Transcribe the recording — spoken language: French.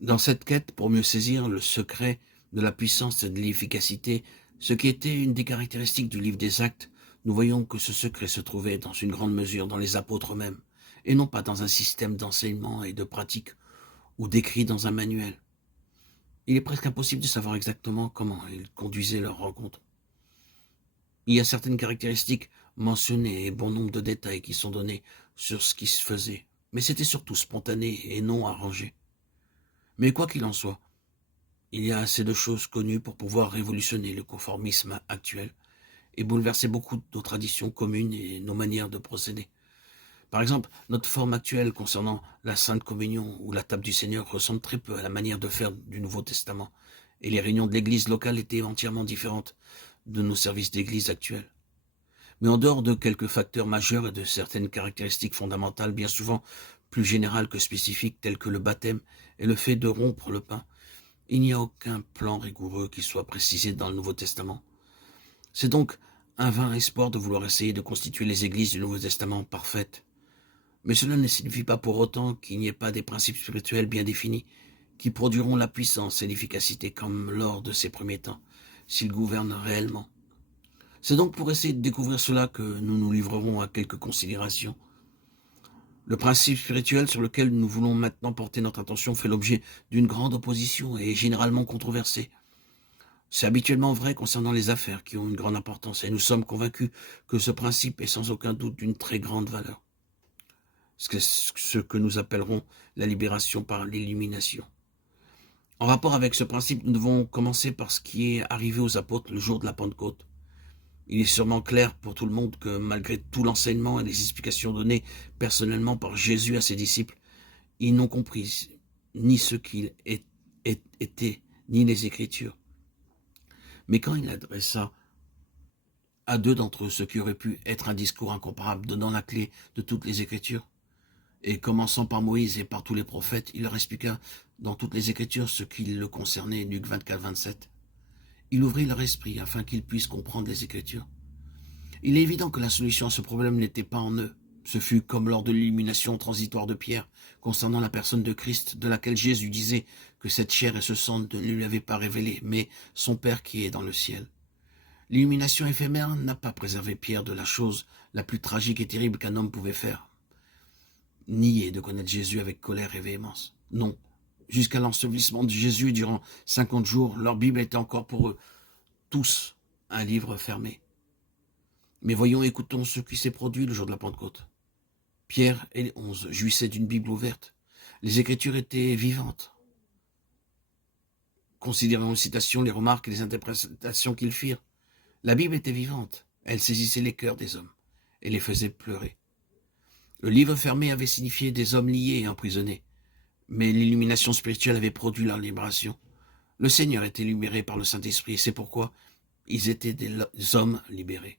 Dans cette quête, pour mieux saisir le secret de la puissance et de l'efficacité, ce qui était une des caractéristiques du livre des Actes, nous voyons que ce secret se trouvait dans une grande mesure dans les apôtres eux-mêmes, et non pas dans un système d'enseignement et de pratique ou décrit dans un manuel. Il est presque impossible de savoir exactement comment ils conduisaient leurs rencontres. Il y a certaines caractéristiques mentionnées et bon nombre de détails qui sont donnés sur ce qui se faisait, mais c'était surtout spontané et non arrangé. Mais quoi qu'il en soit, il y a assez de choses connues pour pouvoir révolutionner le conformisme actuel et bouleverser beaucoup de nos traditions communes et nos manières de procéder. Par exemple, notre forme actuelle concernant la Sainte Communion ou la table du Seigneur ressemble très peu à la manière de faire du Nouveau Testament, et les réunions de l'Église locale étaient entièrement différentes de nos services d'Église actuels. Mais en dehors de quelques facteurs majeurs et de certaines caractéristiques fondamentales, bien souvent plus générales que spécifiques, telles que le baptême et le fait de rompre le pain, il n'y a aucun plan rigoureux qui soit précisé dans le Nouveau Testament. C'est donc un vain espoir de vouloir essayer de constituer les églises du Nouveau Testament parfaites. Mais cela ne signifie pas pour autant qu'il n'y ait pas des principes spirituels bien définis qui produiront la puissance et l'efficacité comme lors de ces premiers temps, s'ils gouvernent réellement. C'est donc pour essayer de découvrir cela que nous nous livrerons à quelques considérations. Le principe spirituel sur lequel nous voulons maintenant porter notre attention fait l'objet d'une grande opposition et est généralement controversé. C'est habituellement vrai concernant les affaires qui ont une grande importance et nous sommes convaincus que ce principe est sans aucun doute d'une très grande valeur. C'est ce que nous appellerons la libération par l'illumination. En rapport avec ce principe, nous devons commencer par ce qui est arrivé aux apôtres le jour de la Pentecôte. Il est sûrement clair pour tout le monde que malgré tout l'enseignement et les explications données personnellement par Jésus à ses disciples, ils n'ont compris ni ce qu'il était, ni les Écritures. Mais quand il adressa à deux d'entre eux ce qui aurait pu être un discours incomparable, donnant la clé de toutes les Écritures, et commençant par Moïse et par tous les prophètes, il leur expliqua dans toutes les Écritures ce qui le concernait, Luc 24, 27. Il ouvrit leur esprit afin qu'ils puissent comprendre les Écritures. Il est évident que la solution à ce problème n'était pas en eux. Ce fut comme lors de l'illumination transitoire de Pierre concernant la personne de Christ, de laquelle Jésus disait que cette chair et ce sang ne lui avaient pas révélé, mais son Père qui est dans le ciel. L'illumination éphémère n'a pas préservé Pierre de la chose la plus tragique et terrible qu'un homme pouvait faire. Nier de connaître Jésus avec colère et véhémence. Non. Jusqu'à l'ensevelissement de Jésus durant 50 jours, leur Bible était encore pour eux tous un livre fermé. Mais voyons, écoutons ce qui s'est produit le jour de la Pentecôte. Pierre et les 11 jouissaient d'une Bible ouverte. Les Écritures étaient vivantes. Considérons les citations, les remarques et les interprétations qu'ils firent. La Bible était vivante. Elle saisissait les cœurs des hommes et les faisait pleurer. Le livre fermé avait signifié des hommes liés et emprisonnés. Mais l'illumination spirituelle avait produit leur libération. Le Seigneur était libéré par le Saint-Esprit et c'est pourquoi ils étaient des hommes libérés.